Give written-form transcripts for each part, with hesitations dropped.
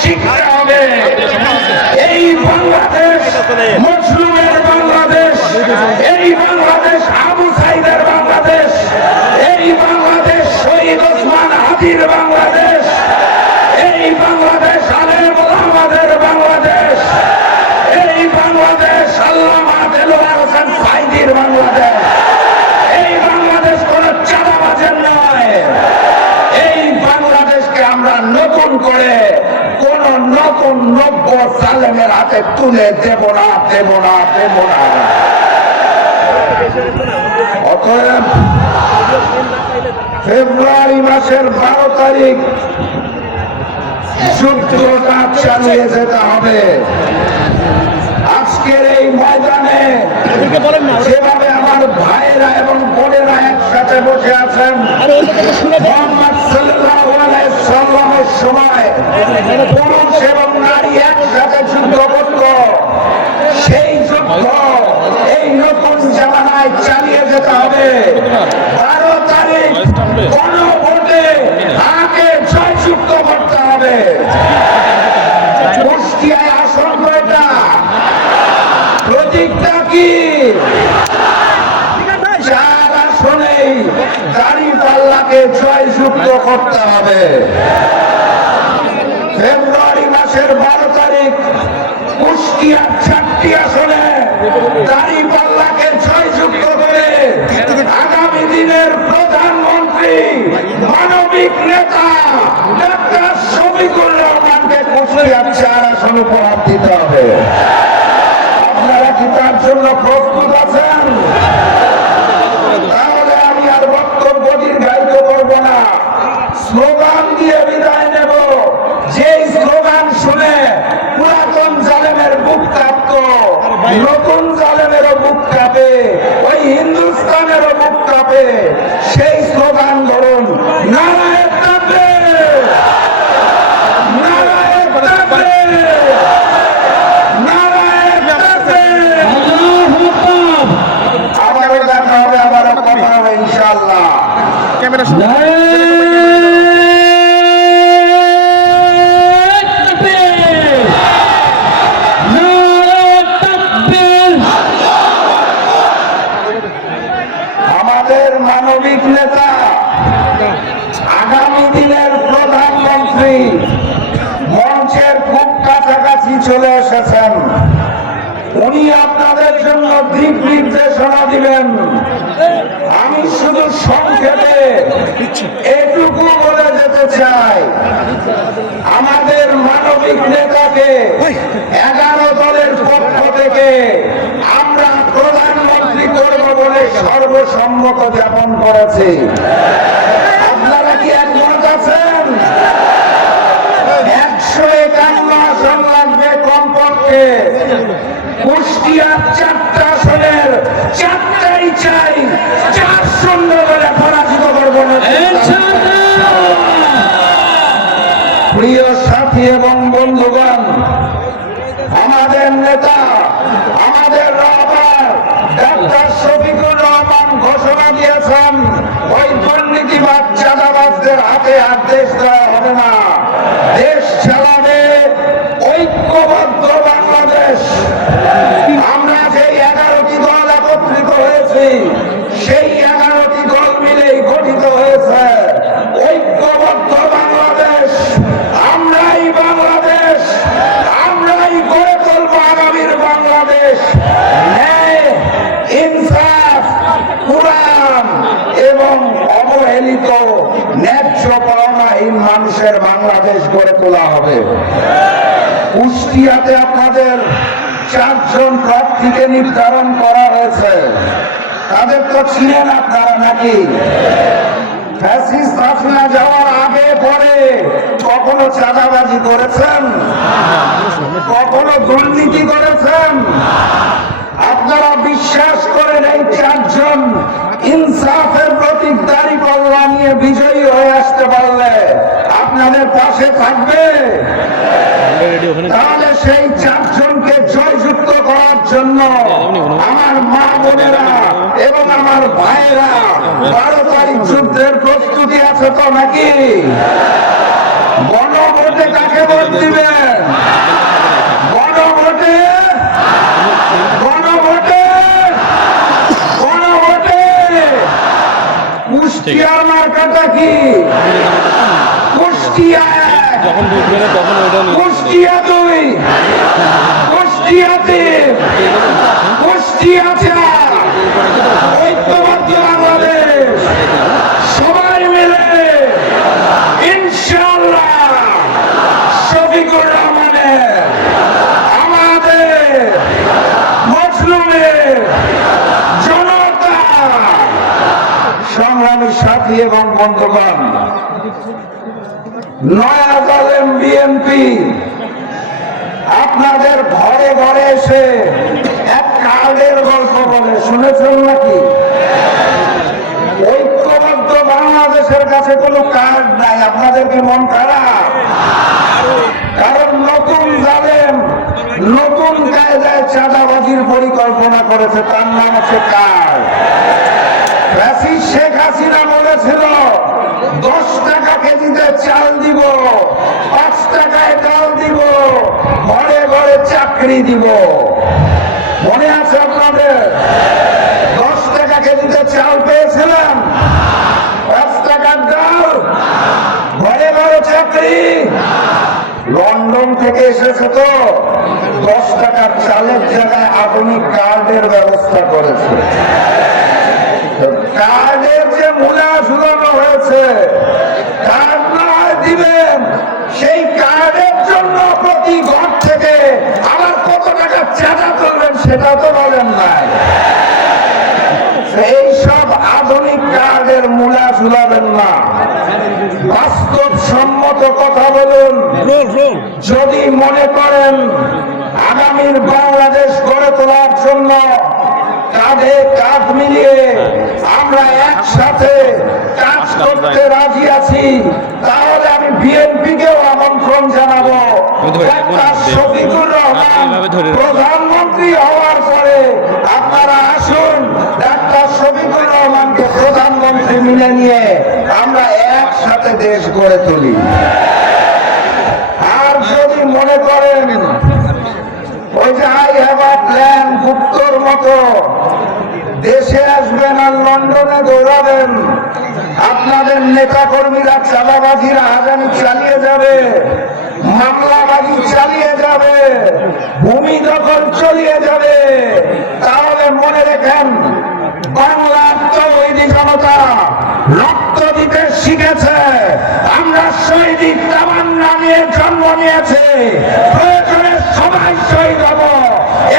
শিখতে হবে। এই বাংলাদেশ মজলুমের বাংলাদেশ, এই বাংলাদেশ আবু সাইদের বাংলাদেশ, এই বাংলাদেশ শহীদ ওসমান হাদির বাংলাদেশ, এই বাংলাদেশ আলেম ওলামাদের বাংলাদেশ, এই বাংলাদেশ আল্লামা দেলোয়ার হোসেন সাইদির বাংলাদেশ। এই বাংলাদেশ কোন চাঁদাবাজের নয়। এই বাংলাদেশকে আমরা নতুন করে কোন নতুন নব্য সালেমের হাতে তুলে দেব না, দেব না, দেব না। অতএব ফেব্রুয়ারি মাসের 12 তারিখ যুদ্ধটা চালিয়ে যেতে হবে। আজকের এই ময়দানে যেভাবে আমার ভাইয়েরা এবং বোনেরা একসাথে বসে আছেন, মুহাম্মদ সাল্লাল্লাহু আলাইহি সাল্লামের সময় পুরুষ এবং নারী একসাথে যুদ্ধ করত। সেই যুদ্ধ এই নতুন জামানায় চালিয়ে যেতে হবে। 12 তারিখ গণভোটে আগে জয়যুক্ত করতে হবে। কুষ্টিয়ায় আসন কয়টা? প্রতীকটা কি? 4 আসনেই দাঁড়িপাল্লাকে জয়যুক্ত করতে হবে। ফেব্রুয়ারি মাসের 12 তারিখ কুষ্টিয়ার 4টি আসনে দাঁড়িপাল্লাকে জয়যুক্ত করে আগামী দিনের প্রধানমন্ত্রী মানবিক নেতা ডাক্তার শফিকুর রহমানকে কুষ্টিয়ার 4 আসন উপহার দিতে হবে। আপনারা কি তার জন্য প্রস্তুত আছেন? তাহলে আমি আর বক্তব্য দীর্ঘায়িত করব না, স্লোগান দিয়ে বিদায় নেব। যেই স্লোগান শুনে পুরাতন জালেমের বুক কাঁপত, নতুন জালেমেরও বুক কাঁপে, ওই হিন্দুস্তানেরও বুক কাঁপে। সেই স্লোগান ধরুন, নারায়ে তাকবীর, নারায়ে তাকবীর, নারায়ে তাকবীর। আবারও দেখা হবে, আবারও কথা হবে ইনশাআল্লাহ। ক্যামেরা মানবিক নেতা আগামী দিনের প্রধানমন্ত্রী মঞ্চের খুব কাছাকাছি চলে এসেছেন। উনি আপনাদের জন্য দিক নির্দেশনা দিবেন। আমি শুধু সংক্ষেপে এটুকু বলে যেতে চাই, আমাদের মানবিক নেতাকে 11 দলের পক্ষ থেকে আমরা প্রধানমন্ত্রী করব বলে সর্বসম্মত জ্ঞাপন করেছি। আপনারা কি একমত আছেন? 151 আসন লাগবে কমপক্ষে। কুষ্টিয়ার 4টা আসনের 4টাই চাই 4-0 বলে পরাজিত করব না। প্রিয় সাথী এবং বন্ধুগণ, আমাদের নেতা, আমাদের রাহবার ডাক্তার শফিকুর রহমান ঘোষণা দিয়েছেন, ওই দুর্নীতিবাদ চাঁদাবাজদের হাতে আর দেশ দেওয়া হবে না। দেশ চালাবে ঐক্যবদ্ধ বাংলাদেশ। আমরা যে 11টি দল একত্রিত হয়েছি, সেই 11টি দল মিলেই গঠিত হয়েছে ঐক্যবদ্ধ বাংলাদেশ। আমরাই বাংলাদেশ, আমরাই গড়ে তুলব আগামীর বাংলাদেশ। ন্যায়, ইনসাফ, কুরআন এবং অবহেলিত ন্যায্য পাওনাহীন মানুষের বাংলাদেশ গড়ে তোলা হবে। কুষ্টিয়াতে আপনাদের 4 জন প্রার্থীকে নির্ধারণ করা হয়েছে। তাদের তো ছিলেন আপনারা নাকি? ফ্যাসিস্ট হাসিনা যাওয়ার আগে পরে কখনো চাঁদাবাজি করেছেন? কখনো দুর্নীতি করেছেন? আপনারা বিশ্বাস করেন এই 4 জন ইনসাফের প্রতীক দাঁড়িপাল্লা নিয়ে বিজয়ী হয়ে আসতে পারলে আপনাদের পাশে থাকবে? তাহলে সেই 4 জনকে জয়যুক্ত করার জন্য আমার মা বোনেরা এবং আমার ভাইয়েরা 12 তারিখ যুদ্ধের প্রস্তুতি আছে তো নাকি? গণভোটে কাকে ভোট দিবেন? কুষ্টিয়া যখন ঢুকবে না তখন ওইটা কুষ্টিয়া 2, কুষ্টিয়া 3, কুষ্টিয়া 4, ঐক্যবদ্ধ বাংলাদেশ সবাই মিলে ইনশাআল্লাহ শফিকুর রহমানের আমাদের মজলুমের জনতা সংগ্রামী সাথী এবং বন্ধুগণ, নয়া জালেম বিএনপি আপনাদের ঘরে ঘরে এসে এক কার্ডের গল্প বলে, শুনেছেন নাকি? ঐক্যবদ্ধ বাংলাদেশের কাছে কোনো কার্ড নাই। আপনাদের কি মন খারাপ? কারণ নতুন জালেম নতুন কায়দায় চাঁদাবাজির পরিকল্পনা করেছে, তার নাম হচ্ছে কার্ড। শেখ হাসিনা বলেছিল 10 টাকা কেজিতে চাল দিব, 5 টাকায় ডাল দিব, ঘরে ঘরে চাকরি দিব। মনে আছে আপনাদের? 10 টাকা কেজিতে চাল পেয়েছিলাম, 5 টাকার ডাল, ঘরে ঘরে চাকরি। লন্ডন থেকে এসেছে তো 10 টাকার চালের জায়গায় আধুনিক কার্ডের ব্যবস্থা করেছে। কার্ডের যে মূল্য ঝুলানো হয়েছে, কার্ড না দিবেন, সেই কার্ডের জন্য প্রতি ঘর থেকে আবার কত টাকা চাঁদা তুলবেন সেটা তো বলেন নাই। এই সব আধুনিক কার্ডের মূল্য ঝুলাবেন না, বাস্তবসম্মত কথা বলুন। যদি মনে করেন আগামীর বাংলাদেশ গড়ে তোলার জন্য কাঁধে কাঁধ মিলিয়ে আমরা একসাথে কাজ করতে রাজি আছি, তাহলে আমি বিএনপিকেও আমন্ত্রণ জানাবো। শফিকুর রহমান প্রধানমন্ত্রী হওয়ার পরে আপনারা আসুন, ডাক্তার শফিকুর রহমানকে প্রধানমন্ত্রী মিলে নিয়ে আমরা একসাথে দেশ গড়ে তুলি। আর যদি মনে করেন ওই যে আই হ্যাভ আ প্ল্যান গুপ্তর মতো দেশে আসবেন আর লন্ডনে দৌড়াবেন, আপনাদের নেতা কর্মীরা চাঁদাবাজির হাজানি চালিয়ে যাবে, মামলাবাজি চালিয়ে যাবে, ভূমি দখল চালিয়ে যাবে, তাহলে মনে রেখেন বাংলার তৌহিদি জনতা রক্ত দিতে শিখেছে। আমরা শহীদ তামান্না নিয়ে জন্ম নিয়েছে, প্রয়োজনে সবাই শহীদ হব।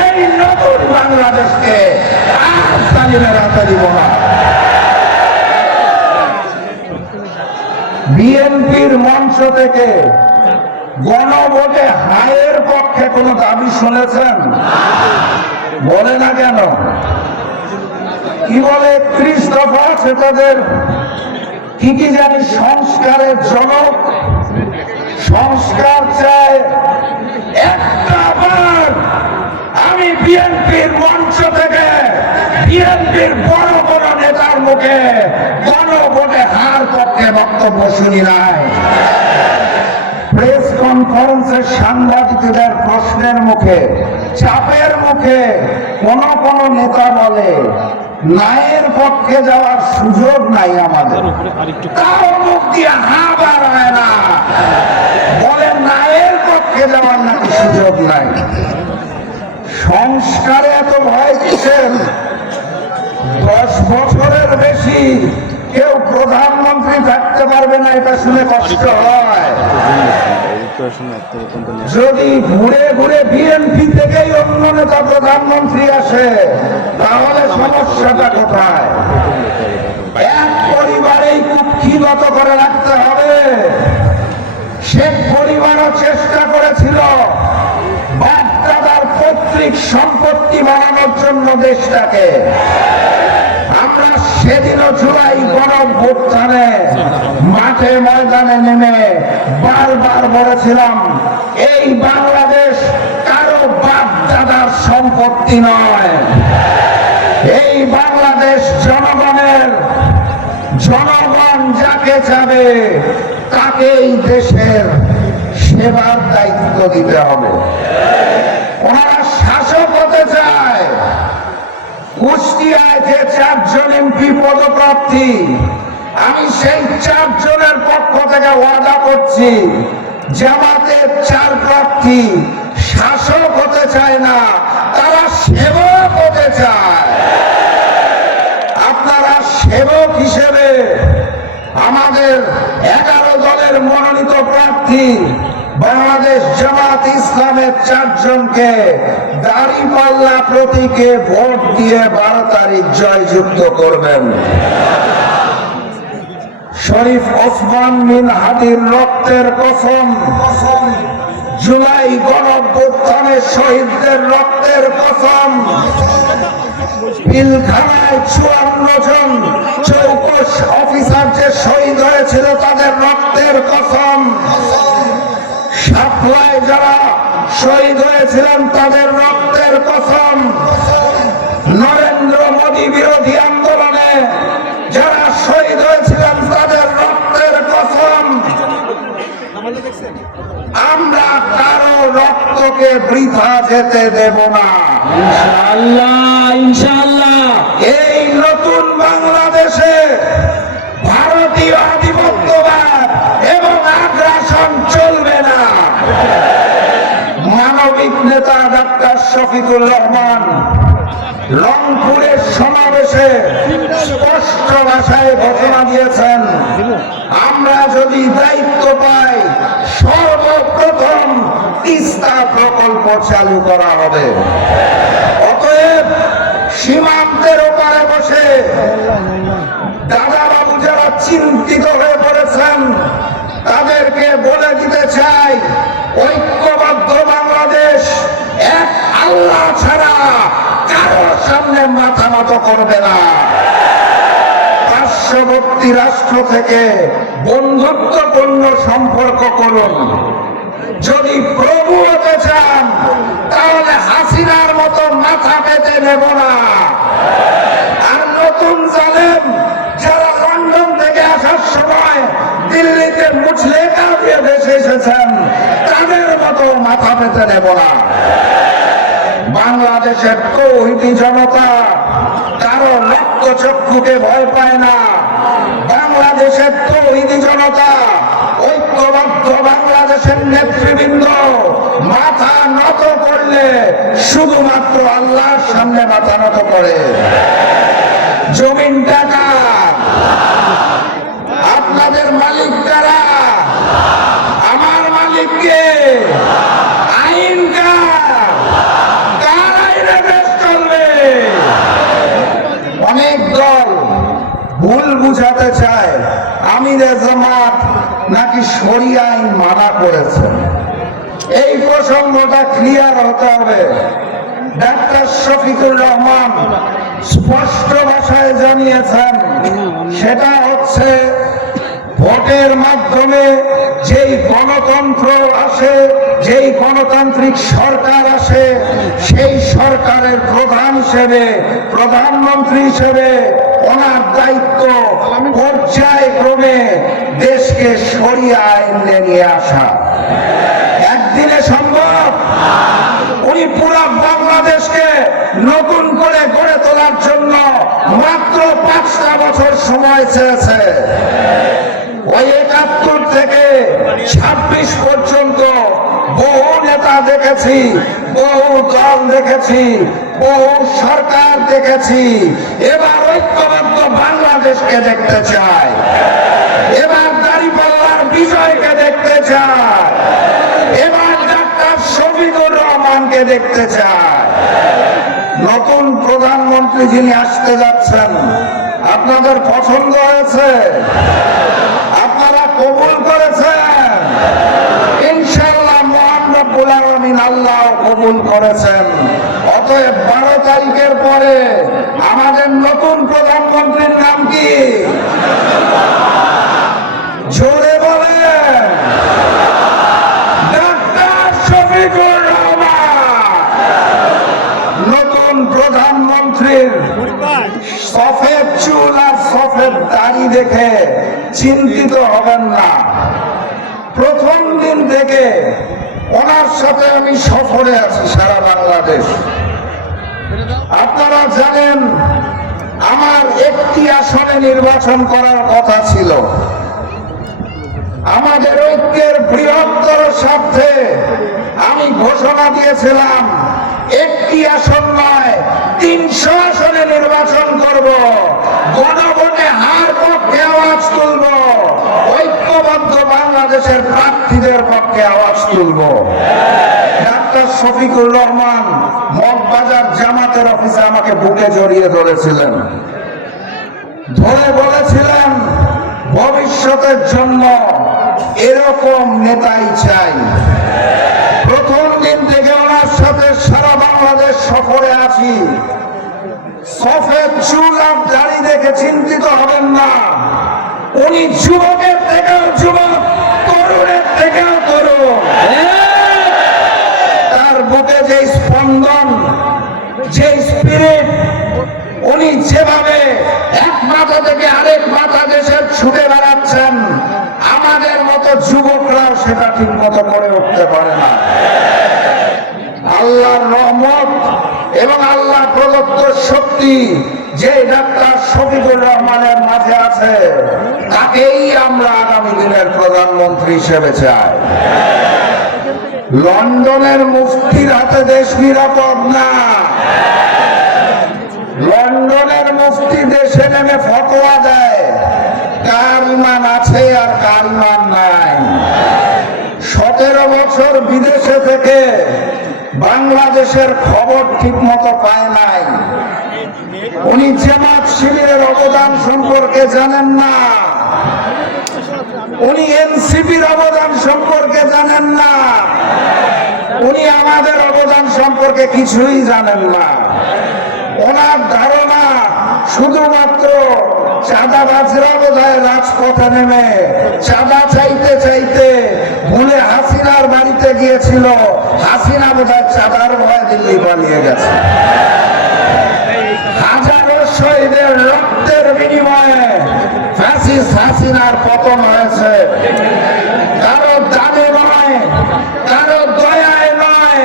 এই নতুন বাংলাদেশকে আর তালিমের হাতে দিব না। বিএনপির মঞ্চ থেকে গণভোটে হায়ের পক্ষে কোন দাবি শুনেছেন? বলে না কেন? কি বলে 31 দফা আছে তাদের, কি কি জানি সংস্কারের জনক, সংস্কার চায়। একটা বার আমি বিএনপির মঞ্চ থেকে বিএনপির বড় বড় নেতার মুখে গণভোটে হার পক্ষে বক্তব্য শুনি নাই। প্রেস কনফারেন্সে সাংবাদিকদের প্রশ্নের মুখে, চাপের মুখে কোন কোন নেতা বলে ন্যায়ের পক্ষে যাওয়ার সুযোগ নাই আমাদের। কারো মুখ দিয়ে হা বার হয় না, বলে ন্যায়ের পক্ষে যাওয়ার নাকি সুযোগ নাই। সংস্কারে এত ভয় কিসের? 10 বছরের বেশি কেউ প্রধানমন্ত্রী থাকতে পারবে না, এটা শুনে কষ্ট হয়। যদি ঘুরে ঘুরে বিএনপি থেকেই অন্য নেতা প্রধানমন্ত্রী আসে, তাহলে সমস্যাটা কোথায়? এক পরিবারেই কুক্ষিগত করে রাখতে হবে। শেখ পরিবারও চেষ্টা করেছিল বাপ-দাদার পৈতৃক সম্পত্তি বানানোর জন্য দেশটাকে। আমরা সেদিনও জুলাই গণঅভ্যুত্থানে মাঠে ময়দানে নেমে বারবার বলেছিলাম, এই বাংলাদেশ কারো বাপ দাদার সম্পত্তি নয়, এই বাংলাদেশ জনগণের। জনগণ যাকে চাবে তাকেই দেশের সেবার দায়িত্ব দিতে হবে। ওনারা শাসক হতে চায়। কুষ্টিয়ায় যে 4 জন এমপি পদপ্রার্থী, আমি সেই 4 জনের পক্ষ থেকে ওয়াদা করছি, জামাতের 4 প্রার্থী শাসক হতে চায় না, তারা সেবক হতে চায়। আপনারা সেবক হিসেবে আমাদের 11 দলের মনোনীত প্রার্থী বাংলাদেশ জামাত ইসলামের 4 জনকে দাঁড়িপাল্লা প্রতীকে ভোট দিয়ে 12 তারিখ জয়যুক্ত করবেন। শরীফ ওসমান বিন হাদির রক্তের কসম, জুলাই গণঅভ্যুত্থানের শহীদদের রক্তের কসম, পিলখানায় 54 জন চৌকস অফিসার যে শহীদ হয়েছিল তাদের রক্তের কসম, সাপ্লায় যারা শহীদ হয়েছিলেন তাদের রক্তের কসম, নরেন্দ্র মোদী বিরোধী আন্দোলনে যারা শহীদ হয়েছিলেন তাদের রক্তের কসম। আমরা কারো রক্তকে বৃথা যেতে দেব না, ইনশাআল্লাহ ইনশাআল্লাহ। এই নতুন বাংলাদেশে ভারতীয় আধিপত্যবাদ এবং আগ্রাসন চলবে না। মানবিক নেতা ডাক্তার শফিকুর রহমান রংপুরের সমাবেশে স্পষ্ট ভাষায় ঘোষণা দিয়েছেন, আমরা যদি দায়িত্ব পাই সর্বপ্রথম তিস্তা প্রকল্প চালু করা হবে। অতএব সীমান্তের ওপারে বসে দাদা বাবু যারা চিন্তিত হয়ে পড়েছেন তাদেরকে বলে দিতে চাই, ঐক্যবদ্ধ বাংলাদেশ এক আল্লাহ ছাড়া কারো সামনে মাথা নত করবে না। পার্শ্ববর্তী রাষ্ট্র থেকে বন্ধুত্বপূর্ণ সম্পর্ক করুন। যদি প্রভু হতে চান তাহলে হাসিনার মতো মাথা পেতে নেব না। আর নতুন জালেম যারা লন্ডন থেকে আসার সময় দিল্লিতে মুচলেকা দিয়ে দেশে এসেছেন তাদের মতো মাথা পেতে নেব না। বাংলাদেশের তৌহিদি জনতা কারো রক্তচক্ষুকে ভয় পায় না। বাংলাদেশের তৌহিদি জনতা, ঐক্যবদ্ধ বাংলাদেশের নেতৃবৃন্দ মাথা নত করলে শুধুমাত্র আল্লাহর সামনে মাথা নত করে। জমিন টাকা আপনাদের মালিক কারা? আমার মালিককে। আইন কার আইনে দেশ চলবে? অনেক দল ভুল বুঝাতে চায় আমিরে জামাত নাকি শরিয়া আইন মানা করেছে। এই প্রসঙ্গটা ক্লিয়ার হতে হবে। ডাক্তার শফিকুর রহমান স্পষ্ট ভাষায় জানিয়েছেন, সেটা হচ্ছে ভোটের মাধ্যমে যেই গণতন্ত্র আসে, যেই গণতান্ত্রিক সরকার আসে, সেই সরকারের প্রধান হিসেবে, প্রধানমন্ত্রী হিসেবে ওনার দায়িত্ব পর্যায়ক্রমে দেশকে শরিয়া আইনে নিয়ে আসা। একদিনে সম্ভব? উনি পুরো বাংলাদেশকে নতুন করে গড়ে তোলার জন্য মাত্র 5টা বছর সময় চেয়েছে। ওই 71 থেকে 26 পর্যন্ত বহু নেতা দেখেছি, বহু দল দেখেছি, বহু সরকার দেখেছি। এবার ঐক্যবদ্ধ বাংলাদেশকে দেখতে চাই, এবার দাঁড়িপাল্লার বিজয়কে দেখতে চাই, এবার ডাক্তার শফিকুর রহমানকে দেখতে চাই। নতুন প্রধানমন্ত্রী যিনি আসতে যাচ্ছেন আপনাদের পছন্দ হয়েছে? আপনারা কবুল করেছেন? ইনশাআল্লাহ মহান রব্বুল আলামিন আল্লাহ কবুল করেছেন। অতএব 12 তারিখের পরে আমাদের নতুন প্রধানমন্ত্রীর নাম কি? জোরে বলেন। ডাক্তার শফিকুর রহমান। নতুন প্রধানমন্ত্রীর সফেদ চুল আর সফেদ দাড়ি দেখে চিন্তিত হবেন না। প্রথম দিন থেকে ওনার সাথে আমি সফরে আছি সারা বাংলাদেশ। আপনারা জানেন আমার একটি আসনে নির্বাচন করার কথা ছিল। আমাদের ঐক্যের বৃহত্তর স্বার্থে আমি ঘোষণা দিয়েছিলাম একটি আসন নয় 300 আসনে নির্বাচন করব, গণভোটে হার পক্ষে আওয়াজ তুলব, ঐক্যবদ্ধ বাংলাদেশের প্রার্থীদের পক্ষে আওয়াজ তুলব। ডাক্তার শফিকুর রহমান মগবাজার জামাতের অফিসে আমাকে বুকে জড়িয়ে ধরেছিলেন, ধরে বলেছিলেন ভবিষ্যতের জন্য এরকম নেতাই চাই। প্রথম দিন থেকে ওনার সাথে সারা বাংলাদেশ সফরে আছি। সফেদ চুল আর দাড়ি দেখে চিন্তিত হবেন না, উনি যুবকের থেকেও যুবক, তরুণের থেকেও তরুণ। তার বুকে যে স্পন্দন, যে স্পিরিট, উনি যেভাবে এক মাথা থেকে আরেক মাথা দেশের ছুটে বেড়াচ্ছেন, আমাদের মতো যুবকরাও সেটা ঠিক মতো করে উঠতে পারে না। আল্লাহর রহমত এবং আল্লাহ প্রদত্ত শক্তি যে ডাক্তার শফিকুর রহমানের মাঝে আছে, তাকেই আমরা আগামী দিনের প্রধানমন্ত্রী হিসেবে চাই। লন্ডনের মুফতির হাতে দেশ নিরাপদ না। লন্ডনের মুফতি দেশে নেমে ফতোয়া দেয়, কার ইমান আছে আর কার ইমান নাই। 17 বছর বিদেশে থেকে বাংলাদেশের খবর ঠিক মতো পায় নাই। উনি জামাত শিবিরের অবদান সম্পর্কে জানেন না, উনি এনসিপির অবদান সম্পর্কে জানেন না, উনি আমাদের অবদান সম্পর্কে কিছুই জানেন না। ওনার ধারণা শুধুমাত্র চাঁদাবাজরা বোধহয় রাজপথে নেমে চাঁদা চাইতে চাইতে ভুলে হাসিনার বাড়িতে গিয়েছিল, হাসিনা বোধহয় চাঁদার ভয়ে দিল্লি পালিয়ে গেছে। হাজারো শহীদের রক্তের বিনিময়ে ফ্যাসিস্ট হাসিনার পতন হয়েছে। কারো দানে নয়, কারো দয়ায় নয়,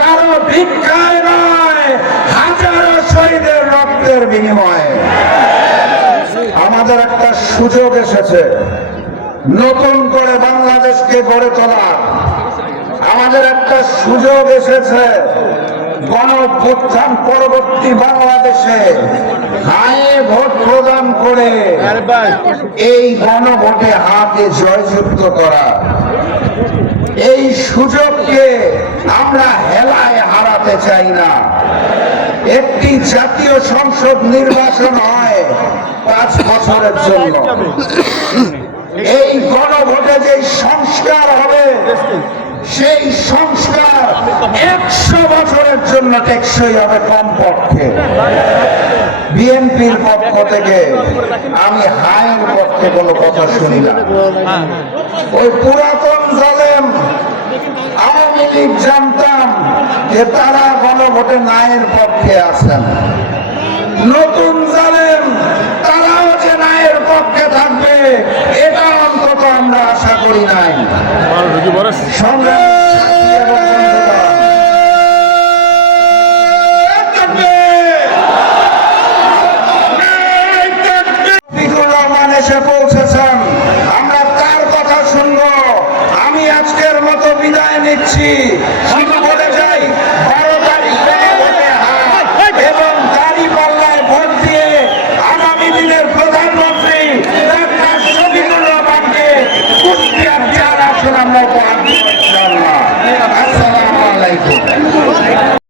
কারো ভিক্ষায় নয়, হাজারো শহীদের রক্তের বিনিময়ে। আমাদের একটা সুযোগ এসেছে নতুন করে বাংলাদেশকে গড়ে তোলার। আমাদের একটা সুযোগ এসেছে গণঅভ্যুত্থান পরবর্তী বাংলাদেশে হায়ে ভোট প্রদান করে এই গণভোটে হাতে জয়যুক্ত করা। এই সুযোগকে আমরা হেলায় হারাতে চাই না। একটি জাতীয় সংসদ নির্বাচন হয় 5 বছরের জন্য। এই গণভোটে যে সংস্কার হবে, সেই সংস্কার 100 বছরের জন্য টেকসই হবে কমপক্ষে। বিএনপির পক্ষ থেকে আমি হায়ের পক্ষে কোনো কথা শুনি না। ওই পুরাতন জালেম আওয়ামী লীগ জানতাম যে তারা গণভোটে নায়ের পক্ষে আছেন। নতুন জালেম তারাও যে নায়ের পক্ষে থাকবে, এটা অন্তত আমরা আশা করি নাই। সংগ্রামী সাথী এবং বন্ধুগণ, শফিকুর রহমান এসে পৌঁছেছেন, আমরা তার কথা শুনবো। আমি আজকের মতো বিদায় নিচ্ছি।